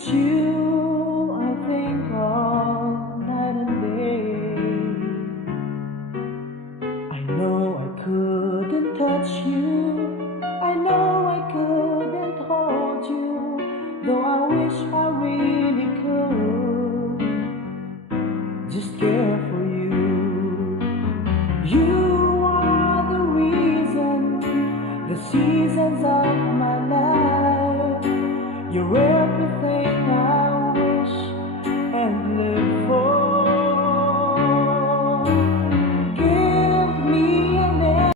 It's you I think of night and day. I know I couldn't touch you, I know I couldn't hold you, though I wish I really could just care for you. You are the reason the seasons of